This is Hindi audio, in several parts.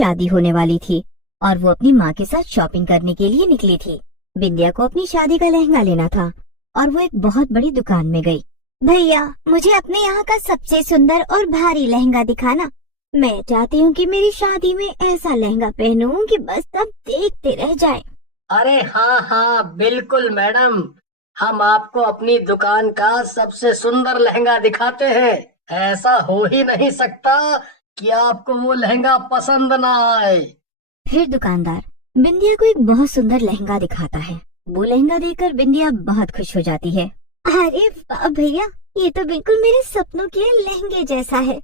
शादी होने वाली थी और वो अपनी माँ के साथ शॉपिंग करने के लिए निकली थी। बिंदिया को अपनी शादी का लहंगा लेना था और वो एक बहुत बड़ी दुकान में गई। भैया, मुझे अपने यहाँ का सबसे सुंदर और भारी लहंगा दिखाना। मैं चाहती हूँ कि मेरी शादी में ऐसा लहंगा पहनूं कि बस सब देखते रह जाए। अरे हाँ हाँ, बिल्कुल मैडम, हम आपको अपनी दुकान का सबसे सुंदर लहंगा दिखाते हैं। ऐसा हो ही नहीं सकता कि आपको वो लहंगा पसंद ना आए। फिर दुकानदार बिंदिया को एक बहुत सुंदर लहंगा दिखाता है। वो लहंगा देखकर बिंदिया बहुत खुश हो जाती है। अरे वाह भैया, ये तो बिल्कुल मेरे सपनों के लहंगे जैसा है।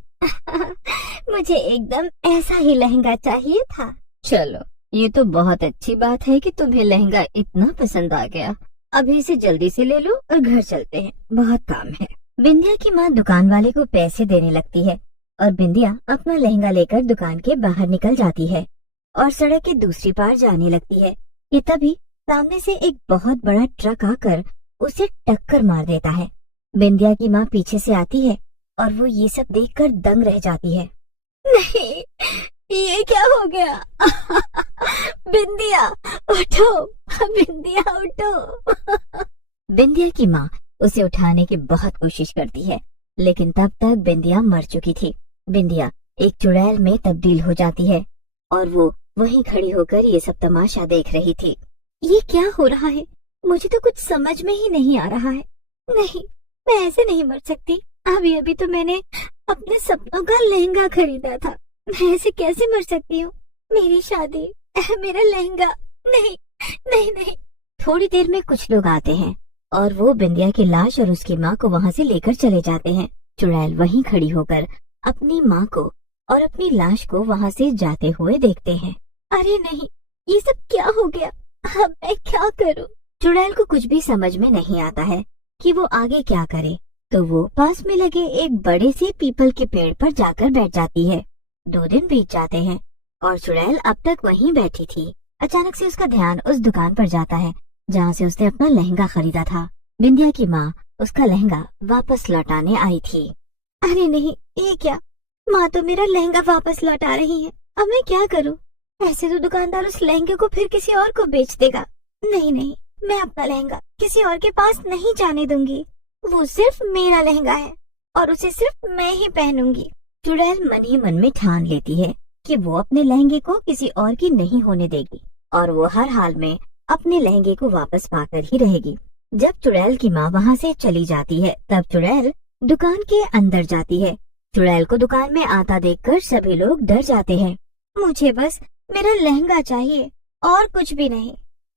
मुझे एकदम ऐसा ही लहंगा चाहिए था। चलो, ये तो बहुत अच्छी बात है कि तुम्हें लहंगा इतना पसंद आ गया। अभी इसे जल्दी से ले लो और घर चलते हैं, बहुत काम है। बिंदिया की माँ दुकान वाले को पैसे देने लगती है और बिंदिया अपना लहंगा लेकर दुकान के बाहर निकल जाती है और सड़क के दूसरी पार जाने लगती है कि तभी सामने से एक बहुत बड़ा ट्रक आकर उसे टक्कर मार देता है। बिंदिया की माँ पीछे से आती है और वो ये सब देखकर दंग रह जाती है। नहीं, ये क्या हो गया? बिंदिया उठो, बिंदिया उठो। बिंदिया की माँ उसे उठाने की बहुत कोशिश करती है, लेकिन तब तक बिंदिया मर चुकी थी। बिंदिया एक चुड़ैल में तब्दील हो जाती है और वो वहीं खड़ी होकर ये सब तमाशा देख रही थी। ये क्या हो रहा है? मुझे तो कुछ समझ में ही नहीं आ रहा है। नहीं, मैं ऐसे नहीं मर सकती। अभी अभी तो मैंने अपने सपनों का लहंगा खरीदा था। मैं ऐसे कैसे मर सकती हूँ? मेरी शादी, मेरा लहंगा, नहीं नहीं नहीं। थोड़ी देर में कुछ लोग आते हैं और वो बिंदिया की लाश और उसकी माँ को वहाँ से लेकर चले जाते हैं। चुड़ैल वहीं खड़ी होकर अपनी माँ को और अपनी लाश को वहाँ से जाते हुए देखते हैं। अरे नहीं, ये सब क्या हो गया? अब मैं क्या करूँ? चुड़ैल को कुछ भी समझ में नहीं आता है कि वो आगे क्या करे, तो वो पास में लगे एक बड़े से पीपल के पेड़ पर जाकर बैठ जाती है। 2 दिन बीत जाते हैं और चुड़ैल अब तक वहीं बैठी थी। अचानक से उसका ध्यान उस दुकान पर जाता है जहाँ से उसने अपना लहंगा खरीदा था। बिंदिया की माँ उसका लहंगा वापस लौटाने आई थी। अरे नहीं, ये क्या? माँ तो मेरा लहंगा वापस लौटा रही है। अब मैं क्या करूँ? ऐसे तो दुकानदार उस लहंगे को फिर किसी और को बेच देगा। नहीं नहीं, मैं अपना लहंगा किसी और के पास नहीं जाने दूंगी। वो सिर्फ मेरा लहंगा है और उसे सिर्फ मैं ही पहनूंगी। चुड़ैल मन ही मन में ठान लेती है कि वो अपने लहंगे को किसी और की नहीं होने देगी और वो हर हाल में अपने लहंगे को वापस पाकर ही रहेगी। जब चुड़ैल की माँ वहाँ से चली जाती है, तब चुड़ैल दुकान के अंदर जाती है। चुड़ैल को दुकान में आता देखकर सभी लोग डर जाते हैं। मुझे बस मेरा लहंगा चाहिए और कुछ भी नहीं।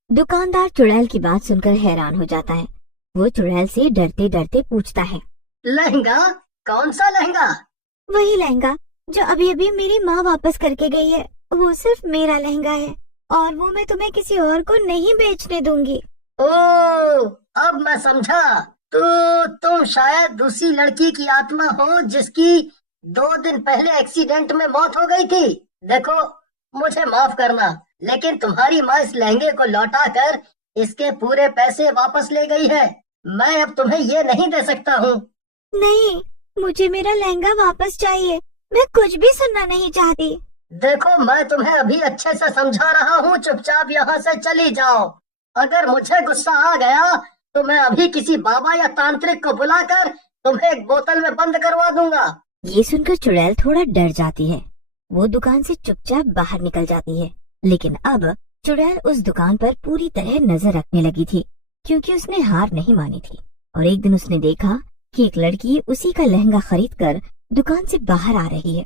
दुकानदार चुड़ैल की बात सुनकर हैरान हो जाता है। वो चुड़ैल से डरते डरते पूछता है, लहंगा? कौन सा लहंगा? वही लहंगा जो अभी अभी मेरी माँ वापस करके गई है। वो सिर्फ मेरा लहंगा है और वो मैं तुम्हें किसी और को नहीं बेचने दूंगी। ओह, अब मैं समझा। तो तुम शायद उसी लड़की की आत्मा हो जिसकी 2 दिन पहले एक्सीडेंट में मौत हो गई थी। देखो, मुझे माफ करना, लेकिन तुम्हारी माँ इस लहंगे को लौटा कर इसके पूरे पैसे वापस ले गई है। मैं अब तुम्हें ये नहीं दे सकता हूँ। नहीं, मुझे मेरा लहंगा वापस चाहिए। मैं कुछ भी सुनना नहीं चाहती। देखो, मैं तुम्हें अभी अच्छे से समझा रहा हूँ, चुपचाप यहाँ से चली जाओ। अगर मुझे गुस्सा आ गया तो मैं अभी किसी बाबा या तांत्रिक को बुलाकर तुम्हें एक बोतल में बंद करवा दूंगा। ये सुनकर चुड़ैल थोड़ा डर जाती है। वो दुकान से चुपचाप बाहर निकल जाती है। लेकिन अब चुड़ैल उस दुकान पर पूरी तरह नजर रखने लगी थी, क्योंकि उसने हार नहीं मानी थी। और एक दिन उसने देखा कि एक लड़की उसी का लहंगा खरीदकर दुकान से बाहर आ रही है।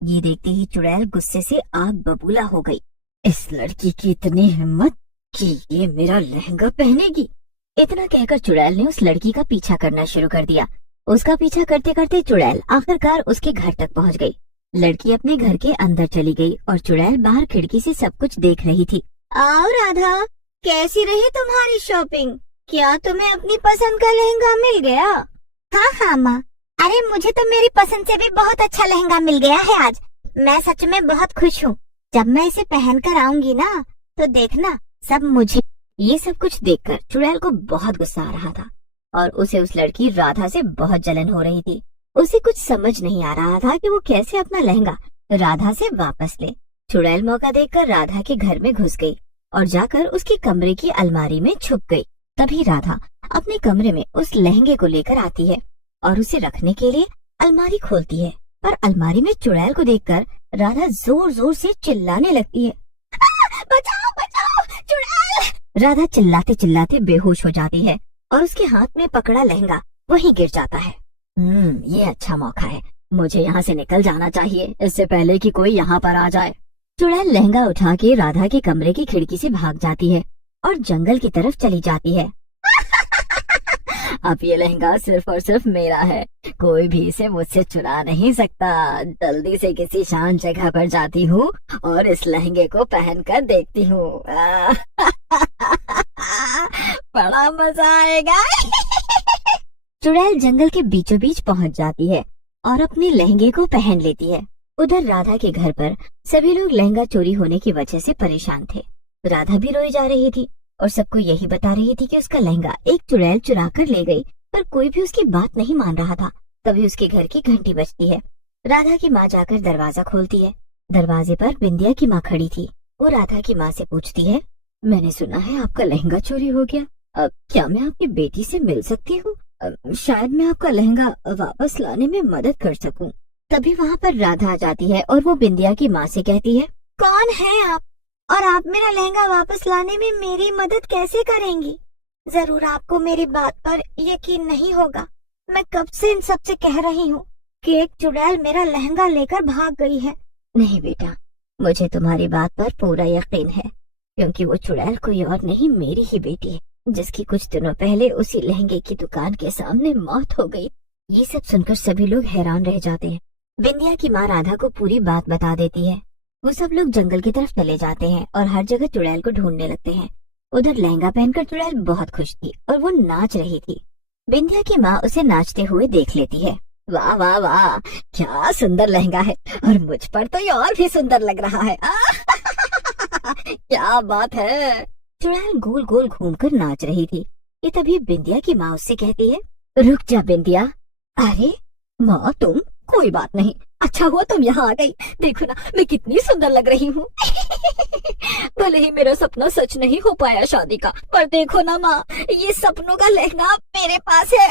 ये देखते ही चुड़ैल गुस्से से आग बबूला हो गई। इस लड़की की इतनी हिम्मत कि ये मेरा लहंगा पहनेगी। इतना कहकर चुड़ैल ने उस लड़की का पीछा करना शुरू कर दिया। उसका पीछा करते करते चुड़ैल आखिरकार उसके घर तक पहुंच गई। लड़की अपने घर के अंदर चली गई और चुड़ैल बाहर खिड़की से सब कुछ देख रही थी। आओ राधा, कैसी रही तुम्हारी शॉपिंग? क्या तुम्हें अपनी पसंद का लहंगा मिल गया? हाँ हाँ माँ, अरे मुझे तो मेरी पसंद से भी बहुत अच्छा लहंगा मिल गया है आज। मैं सच में बहुत खुश हूँ। जब मैं इसे पहन कर आऊंगी ना, तो देखना सब मुझे। ये सब कुछ देखकर चुड़ैल को बहुत गुस्सा आ रहा था और उसे उस लड़की राधा से बहुत जलन हो रही थी। उसे कुछ समझ नहीं आ रहा था कि वो कैसे अपना लहंगा राधा से वापस ले। चुड़ैल मौका देखकर राधा के घर में घुस गई और जाकर उसके कमरे की अलमारी में छुप गई। तभी राधा अपने कमरे में उस लहंगे को लेकर आती है और उसे रखने के लिए अलमारी खोलती है, पर अलमारी में चुड़ैल को देखकर राधा जोर जोर से चिल्लाने लगती है, बचाओ बचाओ चुड़ैल। राधा चिल्लाते चिल्लाते बेहोश हो जाती है और उसके हाथ में पकड़ा लहंगा वहीं गिर जाता है। ये अच्छा मौका है, मुझे यहाँ से निकल जाना चाहिए, इससे पहले कि कोई यहाँ पर आ जाए। चुड़ैल लहंगा उठा के राधा के कमरे की खिड़की से भाग जाती है और जंगल की तरफ चली जाती है। अब ये लहंगा सिर्फ और सिर्फ मेरा है, कोई भी इसे मुझसे चुरा नहीं सकता। जल्दी से किसी शांत जगह पर जाती हूँ और इस लहंगे को पहन कर देखती हूँ। बड़ा मजा आएगा। चुड़ैल जंगल के बीचों बीच पहुँच जाती है और अपने लहंगे को पहन लेती है। उधर राधा के घर पर सभी लोग लहंगा चोरी होने की वजह से परेशान थे। राधा भी रोई जा रही थी और सबको यही बता रही थी कि उसका लहंगा एक चुड़ैल चुरा कर ले गई, पर कोई भी उसकी बात नहीं मान रहा था। तभी उसके घर की घंटी बजती है। राधा की माँ जाकर दरवाजा खोलती है। दरवाजे पर बिंदिया की माँ खड़ी थी। वो राधा की माँ से पूछती है, मैंने सुना है आपका लहंगा चोरी हो गया, अब क्या मैं आपकी बेटी से मिल सकती हूँ? शायद मैं आपका लहंगा वापस लाने में मदद कर सकूं। तभी वहाँ पर राधा आ जाती है और वो बिंदिया की माँ से कहती है, कौन है आप और आप मेरा लहंगा वापस लाने में मेरी मदद कैसे करेंगी? जरूर आपको मेरी बात पर यकीन नहीं होगा। मैं कब से इन सबसे कह रही हूँ कि एक चुड़ैल मेरा लहंगा लेकर भाग गई है। नहीं बेटा, मुझे तुम्हारी बात पर पूरा यकीन है, क्योंकि वो चुड़ैल कोई और नहीं, मेरी ही बेटी है, जिसकी कुछ दिनों पहले उसी लहंगे की दुकान के सामने मौत हो गई। ये सब सुनकर सभी लोग हैरान रह जाते हैं। बिंदिया की माँ राधा को पूरी बात बता देती है। वो सब लोग जंगल की तरफ चले जाते हैं और हर जगह चुड़ैल को ढूंढने लगते हैं। उधर लहंगा पहनकर चुड़ैल बहुत खुश थी और वो नाच रही थी। बिंदिया की माँ उसे नाचते हुए देख लेती है। वाह वाह वाह, क्या सुंदर लहंगा है और मुझ पर तो ये और भी सुंदर लग रहा है। क्या बात है। चुड़ैल गोल गोल घूमकर नाच रही थी कि तभी बिंदिया की माँ उससे कहती है, रुक जा बिंदिया। अरे माँ तुम, कोई बात नहीं, अच्छा हुआ तुम यहाँ आ गई। देखो ना मैं कितनी सुंदर लग रही हूँ। भले ही मेरा सपना सच नहीं हो पाया शादी का, पर देखो ना माँ, ये सपनों का लहंगा मेरे पास है।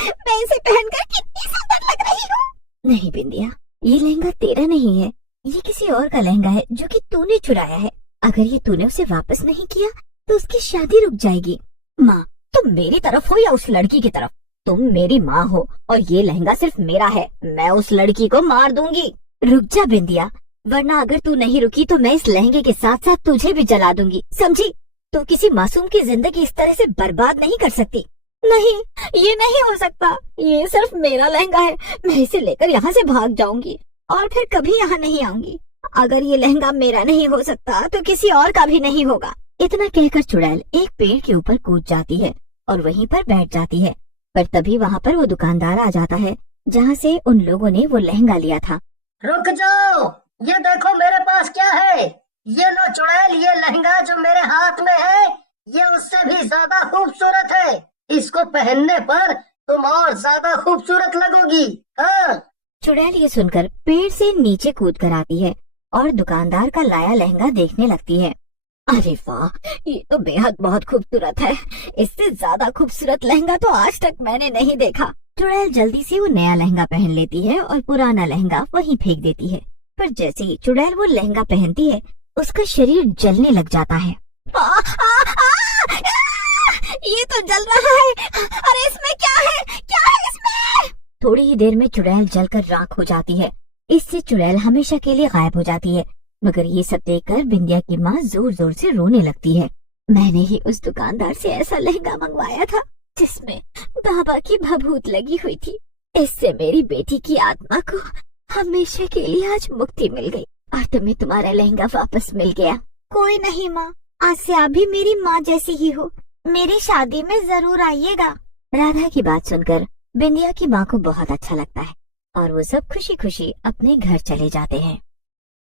मैं इसे पहनकर कितनी सुंदर लग रही हूँ। नहीं बिंदिया, ये लहंगा तेरा नहीं है, ये किसी और का लहंगा है जो कि तूने चुराया है। अगर ये तूने उसे वापस नहीं किया तो उसकी शादी रुक जाएगी। माँ तुम मेरी तरफ हो या उस लड़की की तरफ? तुम मेरी माँ हो और ये लहंगा सिर्फ मेरा है। मैं उस लड़की को मार दूंगी। रुक जा बिंदिया, वरना अगर तू नहीं रुकी तो मैं इस लहंगे के साथ साथ तुझे भी जला दूंगी, समझी? तू किसी मासूम की जिंदगी इस तरह से बर्बाद नहीं कर सकती। नहीं, ये नहीं हो सकता, ये सिर्फ मेरा लहंगा है। मैं इसे लेकर यहाँ से भाग जाऊंगी और फिर कभी यहाँ नहीं आऊंगी। अगर ये लहंगा मेरा नहीं हो सकता तो किसी और का भी नहीं होगा। इतना कहकर चुड़ैल एक पेड़ के ऊपर कूद जाती है और वहीं पर बैठ जाती है। पर तभी वहाँ पर वो दुकानदार आ जाता है जहाँ से उन लोगों ने वो लहंगा लिया था। रुक जाओ, ये देखो मेरे पास क्या है। ये लो चुड़ैल, ये लहंगा जो मेरे हाथ में है ये उससे भी ज्यादा खूबसूरत है। इसको पहनने पर तुम और ज्यादा खूबसूरत लगोगी। हाँ। चुड़ैल ये सुनकर पेड़ से नीचे कूद कर आती है और दुकानदार का लाया लहंगा देखने लगती है। अरे वाह, ये तो बेहद बहुत खूबसूरत है। इससे ज्यादा खूबसूरत लहंगा तो आज तक मैंने नहीं देखा। चुड़ैल जल्दी से वो नया लहंगा पहन लेती है और पुराना लहंगा वहीं फेंक देती है। पर जैसे ही चुड़ैल वो लहंगा पहनती है उसका शरीर जलने लग जाता है। ये तो जल रहा है। अरे इसमें क्या है? क्या है इसमें? थोड़ी ही देर में चुड़ैल जलकर राख हो जाती है। इससे चुड़ैल हमेशा के लिए गायब हो जाती है। मगर ये सब देखकर बिंदिया की माँ जोर जोर से रोने लगती है। मैंने ही उस दुकानदार से ऐसा लहंगा मंगवाया था जिसमें बाबा की भभूत लगी हुई थी। इससे मेरी बेटी की आत्मा को हमेशा के लिए आज मुक्ति मिल गई और तुम्हें तुम्हारा लहंगा वापस मिल गया। कोई नहीं माँ, आज से आप भी मेरी माँ जैसी ही हो। मेरी शादी में जरूर आइएगा। राधा की बात सुनकर बिंदिया की माँ को बहुत अच्छा लगता है और वो सब खुशी खुशी अपने घर चले जाते हैं।